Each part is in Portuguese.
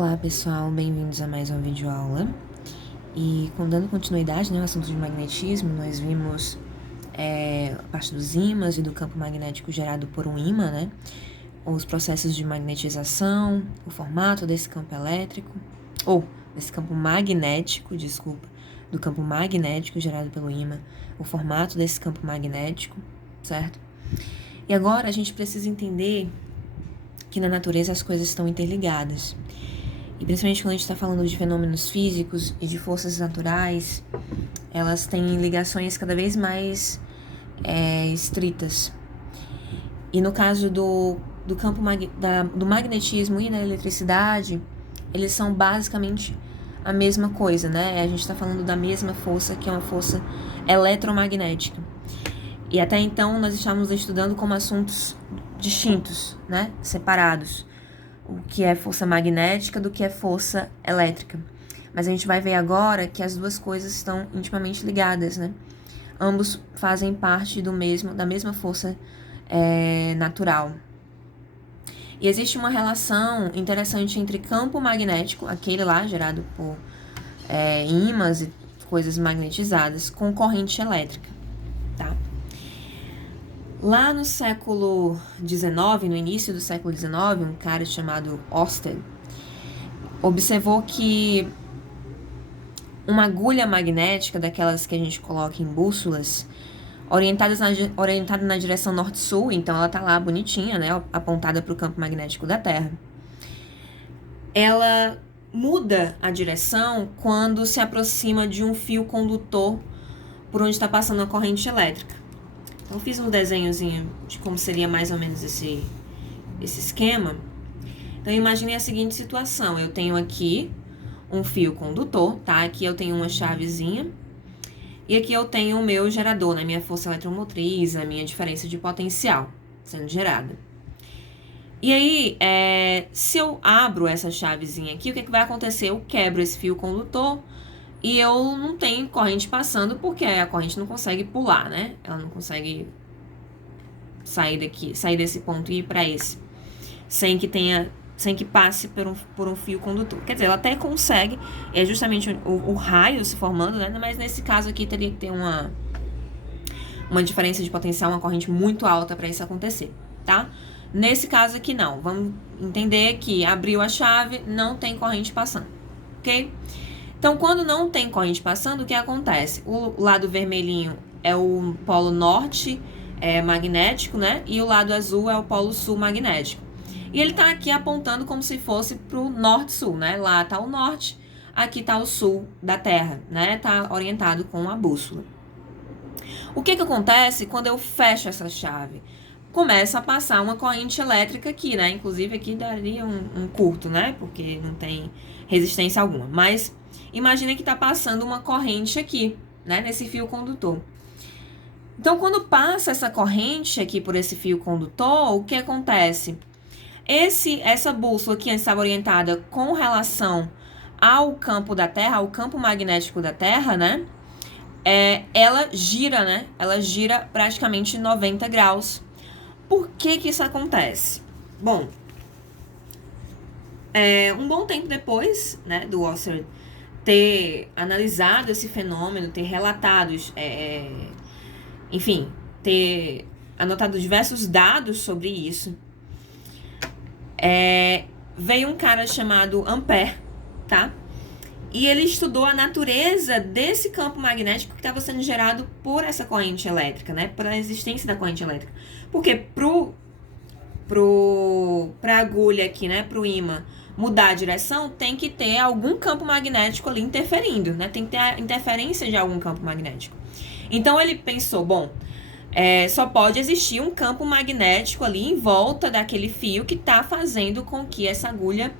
Olá pessoal, bem-vindos a mais uma videoaula. E dando continuidade, ao assunto de magnetismo, nós vimos a parte dos ímãs e do campo magnético gerado por um ímã, né? Os processos de magnetização, o formato desse campo elétrico, desse campo magnético, do campo magnético gerado pelo ímã, o formato desse campo magnético, certo? E agora a gente precisa entender que na natureza as coisas estão interligadas. E principalmente quando a gente está falando de fenômenos físicos e de forças naturais, elas têm ligações cada vez mais estritas. E no caso do campo do magnetismo e da eletricidade, eles são basicamente a mesma coisa, né? A gente está falando da mesma força, que é uma força eletromagnética. E até então nós estávamos estudando como assuntos distintos, né? Separados. O que é força magnética do que é força elétrica. Mas a gente vai ver agora que as duas coisas estão intimamente ligadas, né? Ambos fazem parte da mesma força natural. E existe uma relação interessante entre campo magnético, aquele lá gerado por ímãs e coisas magnetizadas, com corrente elétrica, tá? Lá no século XIX, no início do século XIX, um cara chamado Ørsted observou que uma agulha magnética, daquelas que a gente coloca em bússolas, orientada na direção norte-sul, então ela tá lá bonitinha, né, apontada para o campo magnético da Terra, ela muda a direção quando se aproxima de um fio condutor por onde está passando a corrente elétrica. Então, eu fiz um desenhozinho de como seria mais ou menos esse esquema. Então, imagine a seguinte situação. Eu tenho aqui um fio condutor, tá? Aqui eu tenho uma chavezinha. E aqui eu tenho o meu gerador, né? Minha força eletromotriz, a minha diferença de potencial sendo gerada. E aí, se eu abro essa chavezinha aqui, o que vai acontecer? Eu quebro esse fio condutor e eu não tenho corrente passando porque a corrente não consegue pular, né? Ela não consegue sair desse ponto e ir para esse, sem que passe por um fio condutor. Quer dizer, ela até consegue, é justamente o raio se formando, né? Mas nesse caso aqui teria que ter uma diferença de potencial, uma corrente muito alta para isso acontecer, tá? Nesse caso aqui não. Vamos entender que abriu a chave, não tem corrente passando, ok? Então, quando não tem corrente passando, o que acontece? O lado vermelhinho é o polo norte magnético, né? E o lado azul é o polo sul magnético. E ele tá aqui apontando como se fosse pro norte-sul, né? Lá tá o norte, aqui tá o sul da Terra, né? Tá orientado com a bússola. O que acontece quando eu fecho essa chave? Começa a passar uma corrente elétrica aqui, né? Inclusive aqui daria um curto, né? Porque não tem resistência alguma. Mas imagine que está passando uma corrente aqui, né? Nesse fio condutor. Então, quando passa essa corrente aqui por esse fio condutor, o que acontece? Essa bússola aqui estava orientada com relação ao campo da Terra, ao campo magnético da Terra, né? Ela gira, né? Ela gira praticamente 90 graus. Por que isso acontece? Bom, um bom tempo depois, né, do Ørsted ter analisado esse fenômeno, ter relatado, enfim, ter anotado diversos dados sobre isso, veio um cara chamado Ampère, tá? E ele estudou a natureza desse campo magnético que estava sendo gerado por essa corrente elétrica, né? Por a existência da corrente elétrica. Porque pra agulha aqui, né? Pro ímã mudar a direção, tem que ter algum campo magnético ali interferindo, né? Tem que ter a interferência de algum campo magnético. Então, ele pensou, só pode existir um campo magnético ali em volta daquele fio que está fazendo com que essa agulha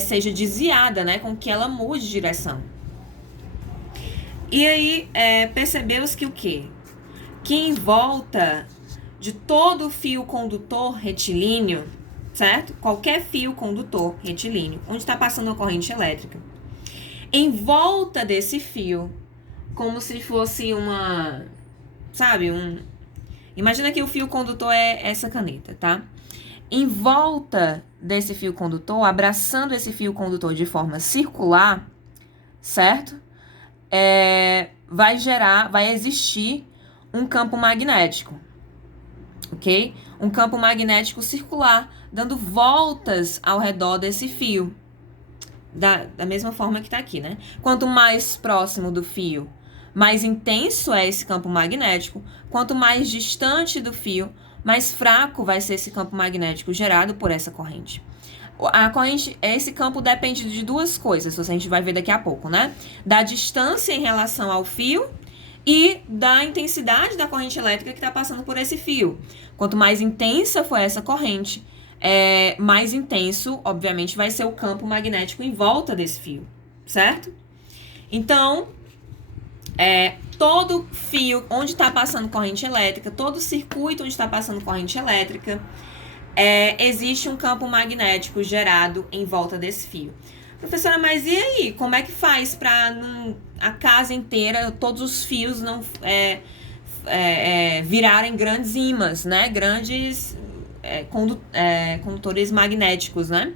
seja desviada, né? Com que ela mude de direção. E aí, percebeu-se que o quê? Que em volta de todo o fio condutor retilíneo, certo? Qualquer fio condutor retilíneo, onde está passando a corrente elétrica, em volta desse fio, como se fosse imagina que o fio condutor é essa caneta, tá? em volta desse fio condutor, abraçando esse fio condutor de forma circular, certo? Vai existir um campo magnético, ok? Um campo magnético circular, dando voltas ao redor desse fio. Da mesma forma que está aqui, né? Quanto mais próximo do fio, mais intenso é esse campo magnético. Quanto mais distante do fio, mais fraco vai ser esse campo magnético gerado por essa corrente. A corrente, esse campo depende de duas coisas, a gente vai ver daqui a pouco, né? Da distância em relação ao fio e da intensidade da corrente elétrica que está passando por esse fio. Quanto mais intensa for essa corrente, mais intenso, obviamente, vai ser o campo magnético em volta desse fio, certo? Então, todo fio onde está passando corrente elétrica, todo circuito onde está passando corrente elétrica, existe um campo magnético gerado em volta desse fio. Professora, mas e aí? Como é que faz para a casa inteira, todos os fios não virarem grandes ímãs, né? Grandes condutores magnéticos, né?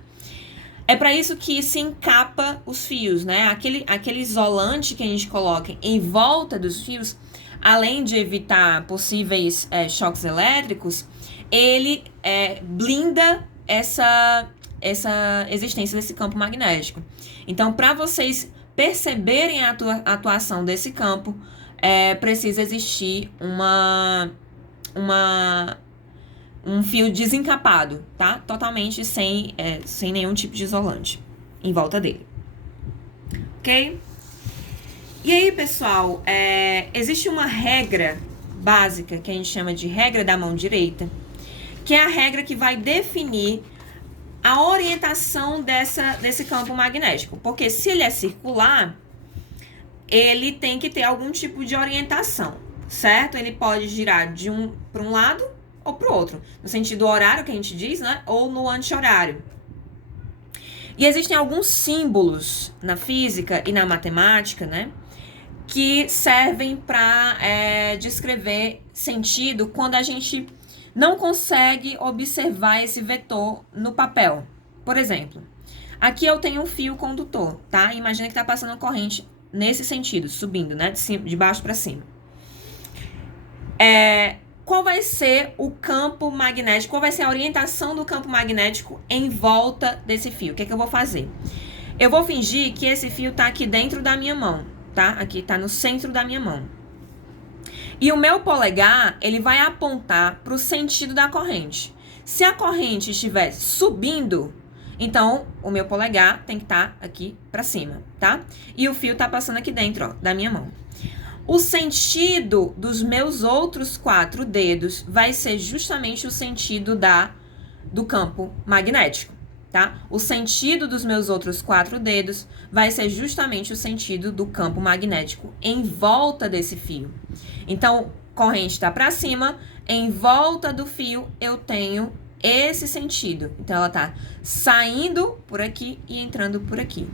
É para isso que se encapa os fios, né? Aquele isolante que a gente coloca em volta dos fios, além de evitar possíveis choques elétricos, ele blinda essa existência desse campo magnético. Então, para vocês perceberem a atuação desse campo, precisa existir um fio desencapado, tá? Totalmente sem nenhum tipo de isolante em volta dele. Ok? E aí, pessoal, existe uma regra básica que a gente chama de regra da mão direita, que é a regra que vai definir a orientação desse campo magnético. Porque se ele é circular, ele tem que ter algum tipo de orientação, certo? Ele pode girar para um lado ou para o outro, no sentido horário que a gente diz, né? Ou no anti-horário. E existem alguns símbolos na física e na matemática, né? Que servem para descrever sentido quando a gente não consegue observar esse vetor no papel. Por exemplo, aqui eu tenho um fio condutor, tá? Imagina que está passando uma corrente nesse sentido, subindo, né? De baixo para cima. Qual vai ser o campo magnético? Qual vai ser a orientação do campo magnético em volta desse fio? O que é que eu vou fazer? Eu vou fingir que esse fio está aqui dentro da minha mão, tá? Aqui está no centro da minha mão. E o meu polegar, ele vai apontar para o sentido da corrente. Se a corrente estiver subindo, então o meu polegar tem que estar aqui para cima, tá? E o fio está passando aqui dentro, ó, da minha mão. O sentido dos meus outros 4 dedos vai ser justamente o sentido do campo magnético, tá? O sentido dos meus outros 4 dedos vai ser justamente o sentido do campo magnético em volta desse fio. Então, corrente está para cima, em volta do fio eu tenho esse sentido. Então, ela está saindo por aqui e entrando por aqui.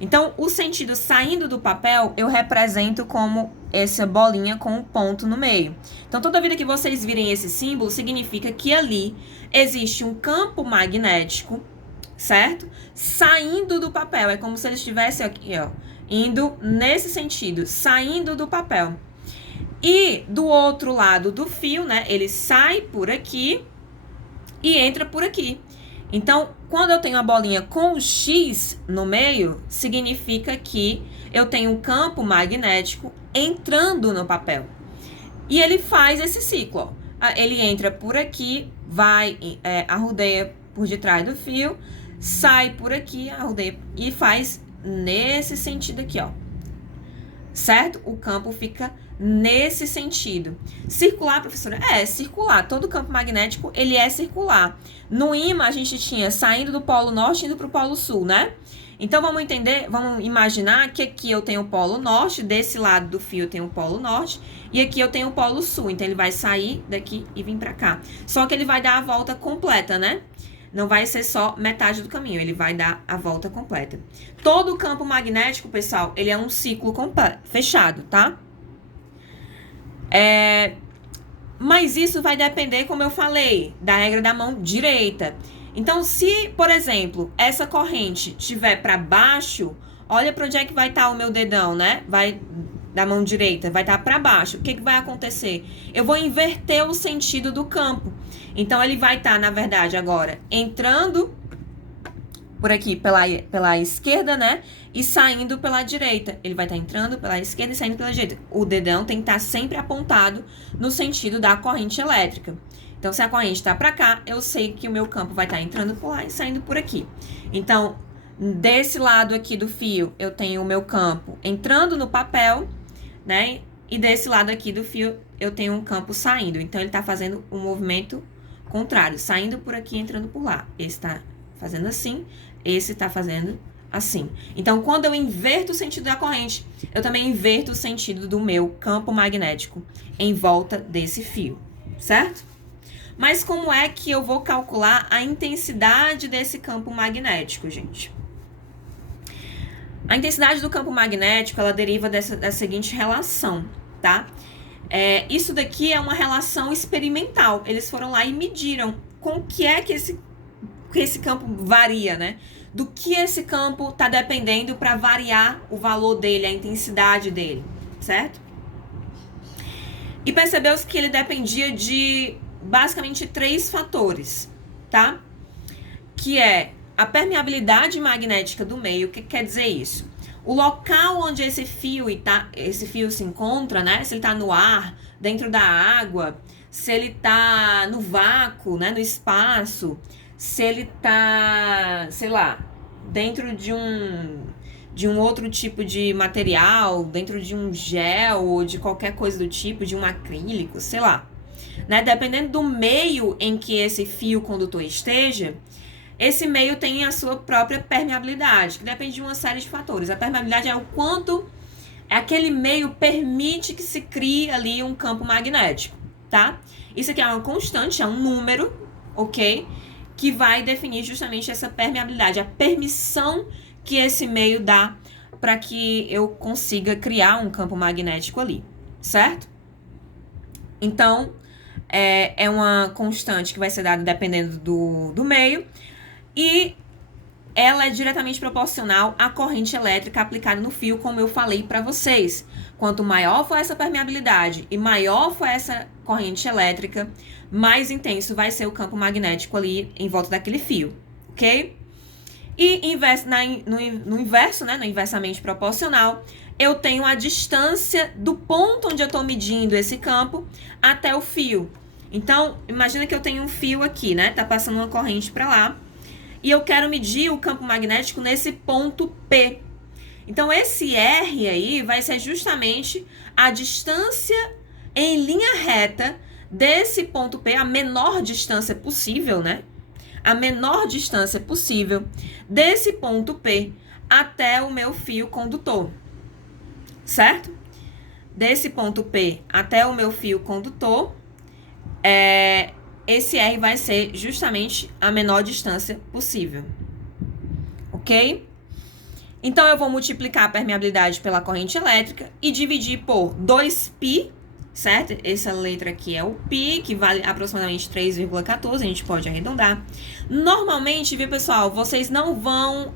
Então, o sentido saindo do papel, eu represento como essa bolinha com um ponto no meio. Então, toda vida que vocês virem esse símbolo, significa que ali existe um campo magnético, certo? Saindo do papel. É como se ele estivesse aqui, ó, indo nesse sentido, saindo do papel. E do outro lado do fio, né, ele sai por aqui e entra por aqui. Então, quando eu tenho a bolinha com o X no meio, significa que eu tenho um campo magnético entrando no papel. E ele faz esse ciclo, ó. Ele entra por aqui, arrodeia por detrás do fio, sai por aqui, arrodeia e faz nesse sentido aqui, ó. Certo? O campo fica nesse sentido. Circular, professora? Circular. Todo campo magnético, ele é circular. No ímã, a gente tinha saindo do polo norte e indo para o polo sul, né? Então, vamos imaginar que aqui eu tenho o polo norte, desse lado do fio eu tenho o polo norte, e aqui eu tenho o polo sul. Então, ele vai sair daqui e vir para cá. Só que ele vai dar a volta completa, né? Não vai ser só metade do caminho, ele vai dar a volta completa. Todo campo magnético, pessoal, ele é um ciclo fechado, tá? Mas isso vai depender, como eu falei, da regra da mão direita. Então, se, por exemplo, essa corrente estiver para baixo, olha para onde é que vai estar o meu dedão, né? Vai da mão direita, vai estar para baixo. O que vai acontecer? Eu vou inverter o sentido do campo. Então, ele vai estar, na verdade, agora entrando por aqui pela esquerda, né? E saindo pela direita. Ele vai estar entrando pela esquerda e saindo pela direita. O dedão tem que estar sempre apontado no sentido da corrente elétrica. Então, se a corrente está para cá, eu sei que o meu campo vai estar entrando por lá e saindo por aqui. Então, desse lado aqui do fio, eu tenho o meu campo entrando no papel, né? E desse lado aqui do fio, eu tenho um campo saindo. Então, ele está fazendo um movimento contrário, saindo por aqui, entrando por lá. Esse está fazendo assim, esse está fazendo assim. Então, quando eu inverto o sentido da corrente, eu também inverto o sentido do meu campo magnético em volta desse fio, certo? Mas como é que eu vou calcular a intensidade desse campo magnético, gente? A intensidade do campo magnético, ela deriva da seguinte relação, tá? Isso daqui é uma relação experimental. Eles foram lá e mediram com o que é que esse campo varia, né? Do que esse campo está dependendo para variar o valor dele, a intensidade dele, certo? E percebeu-se que ele dependia de basicamente 3 fatores, tá? Que é a permeabilidade magnética do meio. O que quer dizer isso? O local onde esse fio se encontra, né? Se ele está no ar, dentro da água, se ele está no vácuo, né? No espaço, se ele tá, sei lá, dentro de um outro tipo de material, dentro de um gel ou de qualquer coisa do tipo, de um acrílico, sei lá. Né? Dependendo do meio em que esse fio condutor esteja, esse meio tem a sua própria permeabilidade, que depende de uma série de fatores. A permeabilidade é o quanto aquele meio permite que se crie ali um campo magnético, tá? Isso aqui é uma constante, é um número, ok? Que vai definir justamente essa permeabilidade, a permissão que esse meio dá para que eu consiga criar um campo magnético ali, certo? Então, é uma constante que vai ser dada dependendo do meio e ela é diretamente proporcional à corrente elétrica aplicada no fio, como eu falei para vocês. Quanto maior for essa permeabilidade e maior for essa corrente elétrica, mais intenso vai ser o campo magnético ali em volta daquele fio, ok? E no inverso, né, no inversamente proporcional, eu tenho a distância do ponto onde eu estou medindo esse campo até o fio. Então, imagina que eu tenho um fio aqui, né? Tá passando uma corrente para lá. E eu quero medir o campo magnético nesse ponto P. Então, esse R aí vai ser justamente a distância em linha reta desse ponto P, a menor distância possível, né? A menor distância possível desse ponto P até o meu fio condutor, certo? Desse ponto P até o meu fio condutor, esse R vai ser justamente a menor distância possível, ok? Então, eu vou multiplicar a permeabilidade pela corrente elétrica e dividir por 2π, certo? Essa letra aqui é o π, que vale aproximadamente 3,14, a gente pode arredondar. Normalmente, viu, pessoal, vocês não vão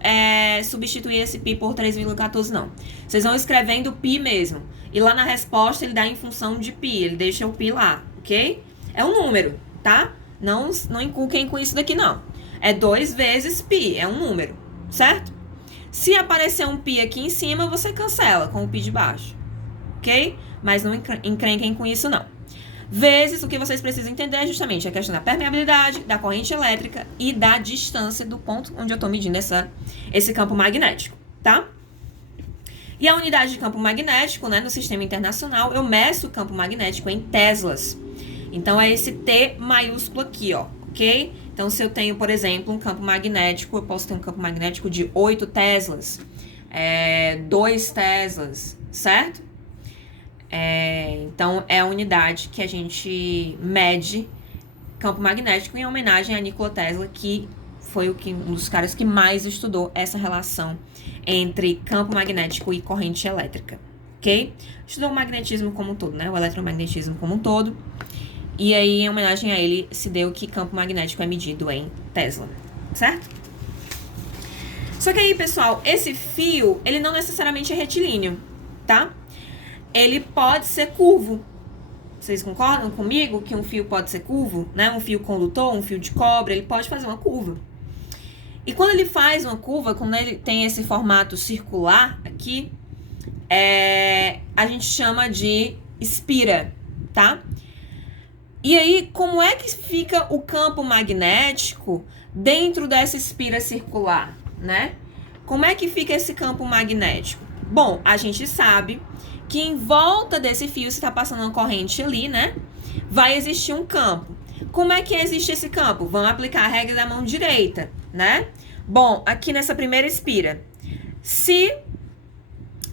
substituir esse π por 3,14, não. Vocês vão escrevendo π mesmo. E lá na resposta, ele dá em função de π, ele deixa o π lá, ok? É um número, tá? Não inculquem com isso daqui, não. É 2 vezes π, é um número, certo? Se aparecer um π aqui em cima, você cancela com o π de baixo, ok? Mas não encrenquem com isso, não. Vezes, o que vocês precisam entender é justamente a questão da permeabilidade, da corrente elétrica e da distância do ponto onde eu estou medindo esse campo magnético, tá? E a unidade de campo magnético, né, no sistema internacional, eu meço o campo magnético em teslas. Então, é esse T maiúsculo aqui, ó, ok? Então, se eu tenho, por exemplo, um campo magnético, eu posso ter um campo magnético de 8 teslas, 2 teslas, certo? Então, é a unidade que a gente mede campo magnético em homenagem a Nikola Tesla, que foi um dos caras que mais estudou essa relação entre campo magnético e corrente elétrica, ok? Estudou o magnetismo como um todo, né? O eletromagnetismo como um todo. E aí, em homenagem a ele, se deu que campo magnético é medido em Tesla, certo? Só que aí, pessoal, esse fio, ele não necessariamente é retilíneo, tá? Ele pode ser curvo. Vocês concordam comigo que um fio pode ser curvo, né? Um fio condutor, um fio de cobre, ele pode fazer uma curva. E quando ele faz uma curva, quando ele tem esse formato circular aqui, a gente chama de espira, tá? E aí, como é que fica o campo magnético dentro dessa espira circular, né? Como é que fica esse campo magnético? Bom, a gente sabe que em volta desse fio, se está passando uma corrente ali, né? Vai existir um campo. Como é que existe esse campo? Vamos aplicar a regra da mão direita, né? Bom, aqui nessa primeira espira, se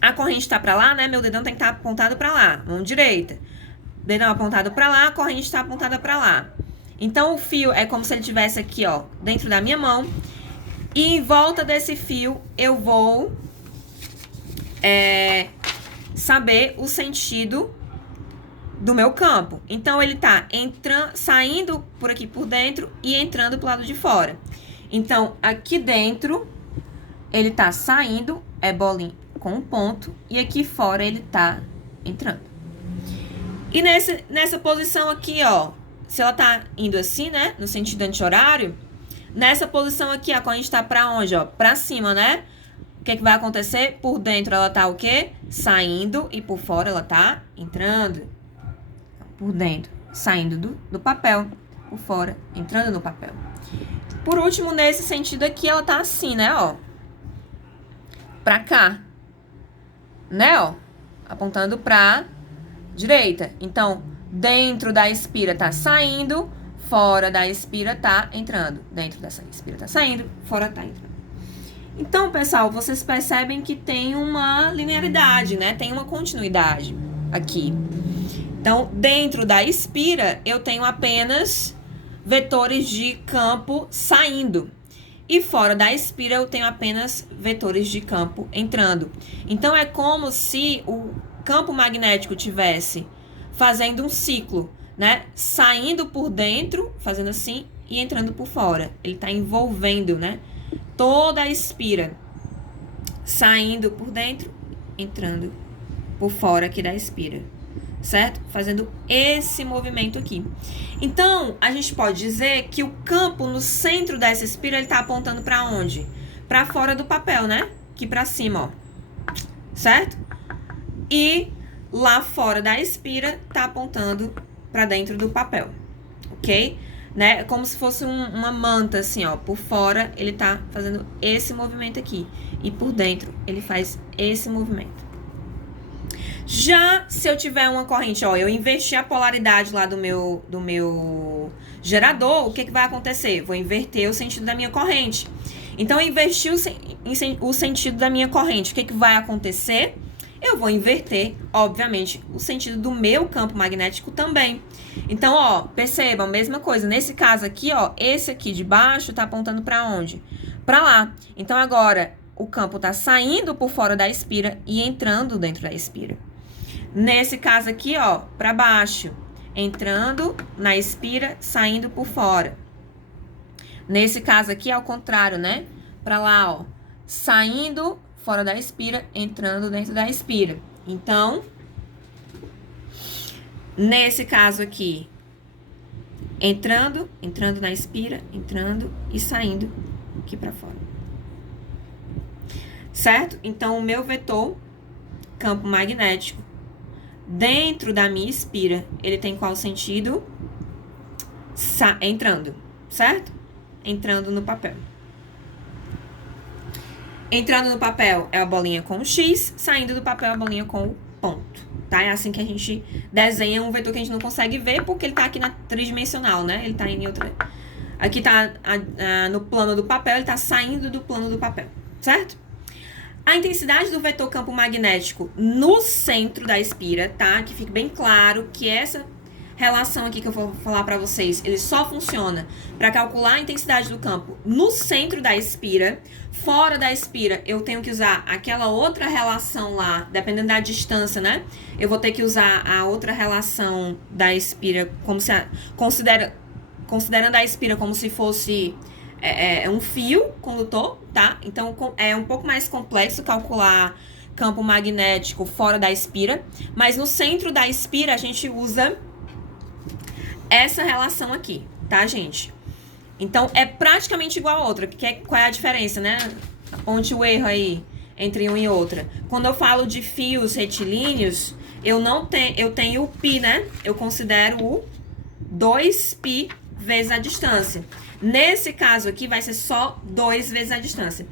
a corrente está para lá, né? Meu dedão tem que estar apontado para lá, mão direita. Dedão apontado para lá, a corrente está apontada para lá. Então, o fio é como se ele estivesse aqui, ó, dentro da minha mão. E em volta desse fio, eu vou saber o sentido do meu campo. Então, ele tá saindo por aqui por dentro e entrando pro lado de fora. Então, aqui dentro, ele tá saindo, é bolinha com um ponto. E aqui fora, ele tá entrando. E nessa posição aqui, ó, se ela tá indo assim, né, no sentido anti-horário, nessa posição aqui, a corrente tá pra onde, ó? Pra cima, né? O que vai acontecer? Por dentro ela tá o quê? Saindo e por fora ela tá entrando. Por dentro, saindo do papel. Por fora, entrando no papel. Por último, nesse sentido aqui, ela tá assim, né, ó. Pra cá. Né, ó? Apontando pra direita. Então, dentro da espira tá saindo, fora da espira tá entrando. Dentro dessa espira tá saindo, fora tá entrando. Então, pessoal, vocês percebem que tem uma linearidade, né? Tem uma continuidade aqui. Então, dentro da espira, eu tenho apenas vetores de campo saindo. E fora da espira, eu tenho apenas vetores de campo entrando. Então, é como se o campo magnético tivesse fazendo um ciclo, né? Saindo por dentro, fazendo assim, e entrando por fora. Ele está envolvendo, né? Toda a espira. Saindo por dentro, entrando por fora aqui da espira. Certo? Fazendo esse movimento aqui. Então, a gente pode dizer que o campo no centro dessa espira, ele tá apontando para onde? Para fora do papel, né? Aqui para cima, ó. Certo? E lá fora da espira tá apontando para dentro do papel, ok? Né? Como se fosse uma manta, assim, ó. Por fora ele tá fazendo esse movimento aqui e por dentro ele faz esse movimento. Já se eu tiver uma corrente, ó, eu inverti a polaridade lá do meu gerador, o que vai acontecer? Vou inverter o sentido da minha corrente. Então, eu inverti o sentido da minha corrente. O que vai acontecer? Eu vou inverter, obviamente, o sentido do meu campo magnético também. Então, ó, percebam, mesma coisa. Nesse caso aqui, ó, esse aqui de baixo tá apontando para onde? Para lá. Então, agora, o campo tá saindo por fora da espira e entrando dentro da espira. Nesse caso aqui, ó, para baixo, entrando na espira, saindo por fora. Nesse caso aqui, ao contrário, né? Para lá, ó, saindo fora da espira, entrando dentro da espira. Então, nesse caso aqui, entrando na espira, entrando e saindo aqui para fora. Certo? Então, o meu vetor, campo magnético, dentro da minha espira, ele tem qual sentido? Entrando, certo? Entrando no papel. Entrando no papel é a bolinha com o X, saindo do papel é a bolinha com o ponto, tá? É assim que a gente desenha um vetor que a gente não consegue ver, porque ele tá aqui na tridimensional, né? Ele tá em outra... Aqui tá no plano do papel, ele tá saindo do plano do papel, certo? A intensidade do vetor campo magnético no centro da espira, tá? Que fique bem claro que essa relação aqui que eu vou falar para vocês, ele só funciona para calcular a intensidade do campo no centro da espira. Fora da espira, eu tenho que usar aquela outra relação lá, dependendo da distância, né? Eu vou ter que usar a outra relação da espira, como se considerando a espira como se fosse um fio condutor, tá? Então, é um pouco mais complexo calcular campo magnético fora da espira, mas no centro da espira a gente usa essa relação aqui, tá, gente? Então, é praticamente igual a outra. Qual é a diferença, né? Onde o erro aí entre uma e outra. Quando eu falo de fios retilíneos, eu tenho o π, né? Eu considero o 2π vezes a distância. Nesse caso aqui, vai ser só 2 vezes a distância.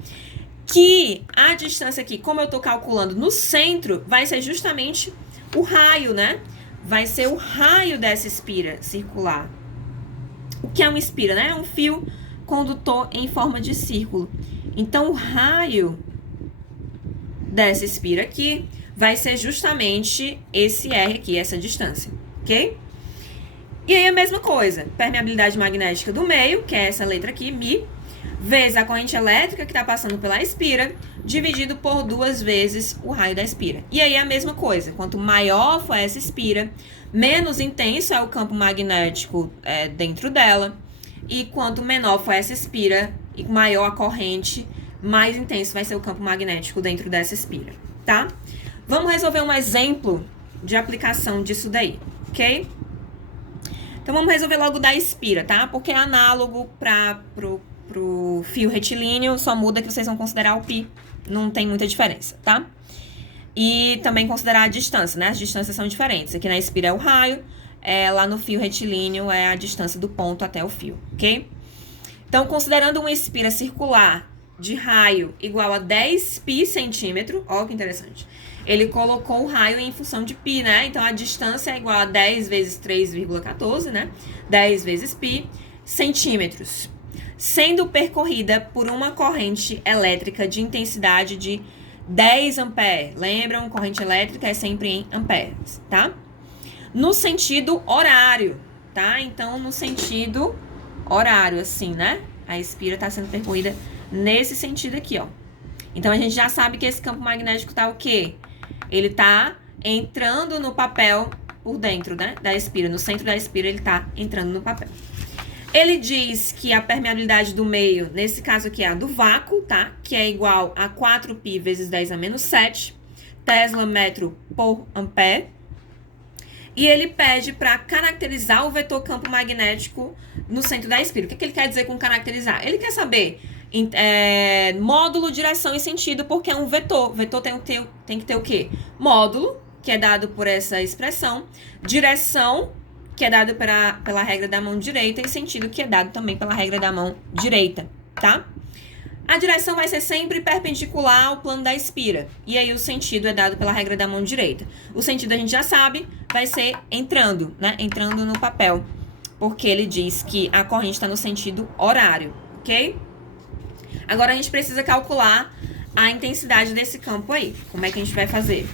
Que a distância aqui, como eu tô calculando no centro, vai ser justamente o raio, né? Vai ser o raio dessa espira circular. O que é uma espira, né? É um fio condutor em forma de círculo. Então, o raio dessa espira aqui vai ser justamente esse R aqui, essa distância, ok? E aí a mesma coisa, permeabilidade magnética do meio, que é essa letra aqui, μ, vezes a corrente elétrica que está passando pela espira, dividido por 2 vezes o raio da espira. E aí a mesma coisa, quanto maior for essa espira, menos intenso é o campo magnético dentro dela, e quanto menor for essa espira, e maior a corrente, mais intenso vai ser o campo magnético dentro dessa espira, tá? Vamos resolver um exemplo de aplicação disso daí, ok? Então, vamos resolver logo da espira, tá? Porque é análogo pro fio retilíneo, só muda que vocês vão considerar o π. Não tem muita diferença, tá? E também considerar a distância, né? As distâncias são diferentes. Aqui na espira é o raio, lá no fio retilíneo é a distância do ponto até o fio, ok? Então, considerando uma espira circular de raio igual a 10π centímetro, ó que interessante. Ele colocou o raio em função de π, né? Então, a distância é igual a 10 vezes 3,14, né? 10 vezes π centímetros. Sendo percorrida por uma corrente elétrica de intensidade de 10 amperes. Lembram? Corrente elétrica é sempre em amperes, tá? No sentido horário, tá? Então, no sentido horário, assim, né? A espira está sendo percorrida nesse sentido aqui, ó. Então, a gente já sabe que esse campo magnético tá o quê? Ele tá entrando no papel por dentro, né, da espira. No centro da espira, ele tá entrando no papel. Ele diz que a permeabilidade do meio, nesse caso aqui, é a do vácuo, tá? Que é igual a 4π vezes 10 a menos 7 Tesla metro por ampere. E ele pede para caracterizar o vetor campo magnético no centro da espira. O que ele quer dizer com caracterizar? Ele quer saber módulo, direção e sentido, porque é um vetor. Vetor tem que ter o quê? Módulo, que é dado por essa expressão, direção, que é dado pela regra da mão direita, e sentido, que é dado também pela regra da mão direita, tá? A direção vai ser sempre perpendicular ao plano da espira. E aí o sentido é dado pela regra da mão direita. O sentido a gente já sabe, vai ser entrando, né? Entrando no papel. Porque ele diz que a corrente está no sentido horário, ok? Agora a gente precisa calcular a intensidade desse campo aí. Como é que a gente vai fazer?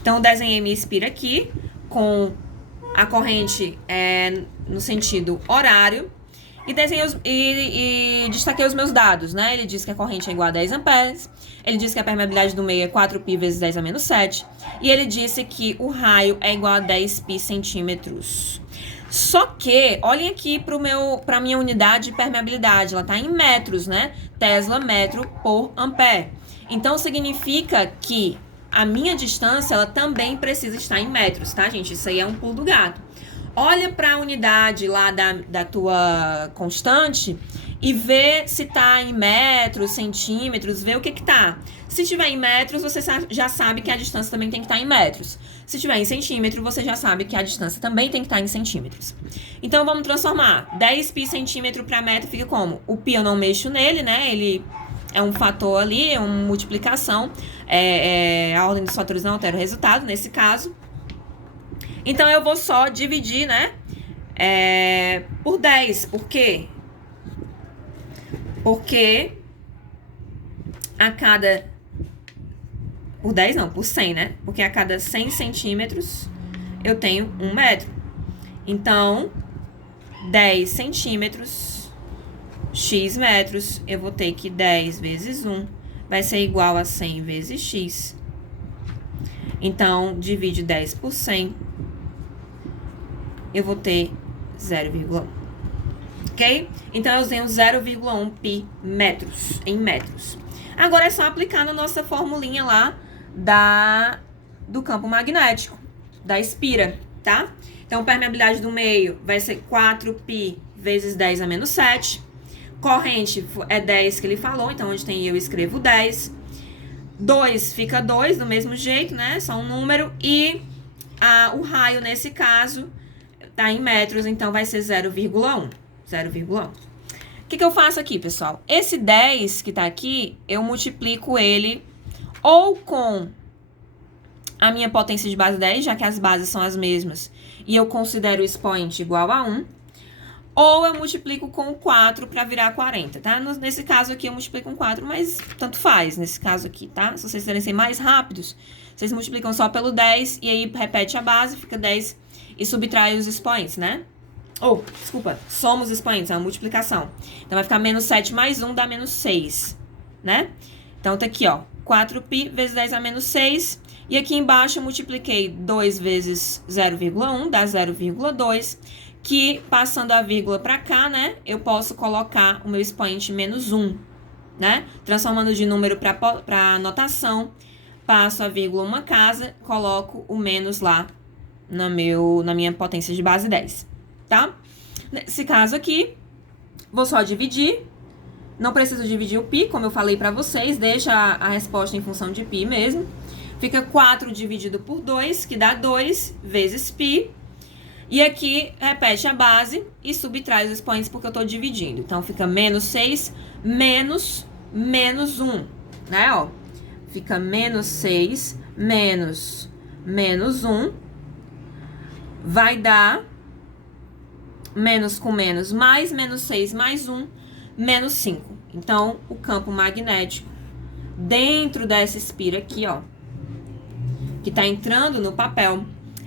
Então, eu desenhei minha espira aqui, com a corrente no sentido horário. E desenhei e destaquei os meus dados, né? Ele diz que a corrente é igual a 10 amperes. Ele diz que a permeabilidade do meio é 4π vezes 10 a menos 7. E ele disse que o raio é igual a 10π centímetros. Só que, olhem aqui para a minha unidade de permeabilidade. Ela está em metros, né? Tesla metro por ampere. Então, significa que a minha distância, ela também precisa estar em metros, tá, gente? Isso aí é um pulo do gato. Olha para a unidade lá da tua constante e vê se tá em metros, centímetros, vê o que tá. Se tiver em metros, você já sabe que a distância também tem que estar em metros. Se tiver em centímetro, você já sabe que a distância também tem que estar em centímetros. Então, vamos transformar 10π centímetro para metro, fica como? O π eu não mexo nele, né? Ele é um fator ali, é uma multiplicação. A ordem dos fatores não altera o resultado, nesse caso. Então, eu vou só dividir, né, por 10. Por quê? Porque a cada... Por 10 não, por 100, né? Porque a cada 100 centímetros eu tenho 1 metro. Então, 10 centímetros, x metros, eu vou ter que 10 vezes 1 vai ser igual a 100 vezes x. Então, divide 10 por 100, eu vou ter 0,1. Ok? Então, eu tenho 0,1 pi metros, em metros. Agora, é só aplicar na nossa formulinha lá do campo magnético, da espira, tá? Então, permeabilidade do meio vai ser 4π vezes 10 a menos 7. Corrente é 10 que ele falou, então onde tem eu escrevo 10. 2 fica 2 do mesmo jeito, né? Só um número. E o raio, nesse caso, tá em metros, então vai ser 0,1. 0,1. O que eu faço aqui, pessoal? Esse 10 que tá aqui, eu multiplico ele ou com a minha potência de base 10, já que as bases são as mesmas, e eu considero o expoente igual a 1, ou eu multiplico com 4 para virar 40, tá? Nesse caso aqui eu multiplico com 4, mas tanto faz nesse caso aqui, tá? Se vocês querem ser mais rápidos, vocês multiplicam só pelo 10 e aí repete a base, fica 10 e subtrai os expoentes, né? Desculpa, soma os expoentes, é uma multiplicação. Então vai ficar menos 7 mais 1 dá menos 6, né? Então tá aqui, ó, 4π vezes 10 a menos 6. E aqui embaixo eu multipliquei 2 vezes 0,1, dá 0,2, que passando a vírgula para cá, né, eu posso colocar o meu expoente menos 1, né? Transformando de número para notação, passo a vírgula uma casa, coloco o menos lá na minha potência de base 10, tá? Nesse caso aqui, vou só dividir. Não preciso dividir o π, como eu falei para vocês, deixa a resposta em função de π mesmo. Fica 4 dividido por 2, que dá 2 vezes π. E aqui, repete a base e subtrai os expoentes porque eu estou dividindo. Então, fica menos 6 menos 1, né? Ó, fica menos 6 menos 1. Vai dar menos com menos mais, menos 6 mais 1, menos 5. Então, o campo magnético dentro dessa espira aqui, ó, que tá entrando no papel,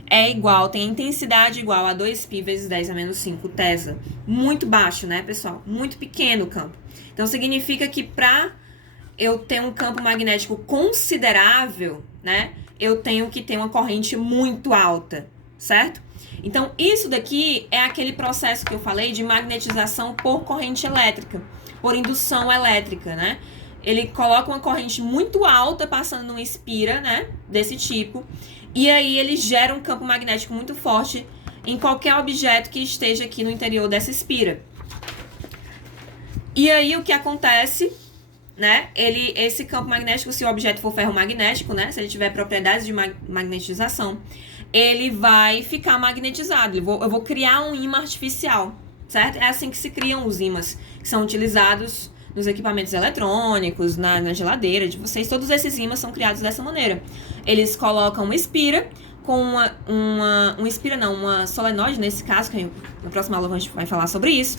é igual, tem a intensidade igual a 2π vezes 10 a menos 5 Tesla. Muito baixo, né, pessoal? Muito pequeno o campo. Então, significa que para eu ter um campo magnético considerável, né, eu tenho que ter uma corrente muito alta, certo? Então, isso daqui é aquele processo que eu falei de magnetização por corrente elétrica, por indução elétrica, né? Ele coloca uma corrente muito alta passando numa espira, né, desse tipo, e aí ele gera um campo magnético muito forte em qualquer objeto que esteja aqui no interior dessa espira. E aí o que acontece, né, esse campo magnético, se o objeto for ferromagnético, né, se ele tiver propriedades de magnetização, ele vai ficar magnetizado. Eu vou criar um ímã artificial, certo? É assim que se criam os ímãs, que são utilizados nos equipamentos eletrônicos, na geladeira de vocês. Todos esses ímãs são criados dessa maneira. Eles colocam uma espira com uma solenoide, nesse caso, que na próxima aula a gente vai falar sobre isso.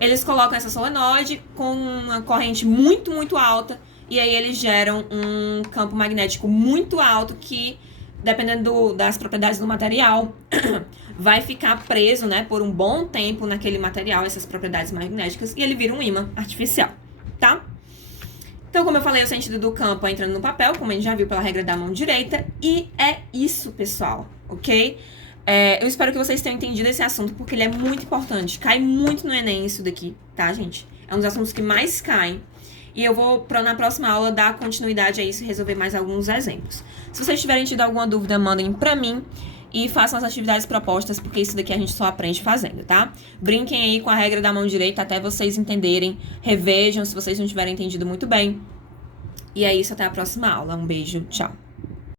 Eles colocam essa solenoide com uma corrente muito, muito alta, e aí eles geram um campo magnético muito alto que, dependendo das propriedades do material, vai ficar preso, né, por um bom tempo naquele material, essas propriedades magnéticas, e ele vira um ímã artificial, tá? Então, como eu falei, o sentido do campo é entrando no papel, como a gente já viu pela regra da mão direita, e é isso, pessoal, ok? Eu espero que vocês tenham entendido esse assunto, porque ele é muito importante, cai muito no Enem isso daqui, tá, gente? É um dos assuntos que mais caem. E eu vou, na próxima aula, dar continuidade a isso e resolver mais alguns exemplos. Se vocês tiverem tido alguma dúvida, mandem pra mim e façam as atividades propostas, porque isso daqui a gente só aprende fazendo, tá? Brinquem aí com a regra da mão direita até vocês entenderem, revejam se vocês não tiverem entendido muito bem. E é isso, até a próxima aula. Um beijo, tchau!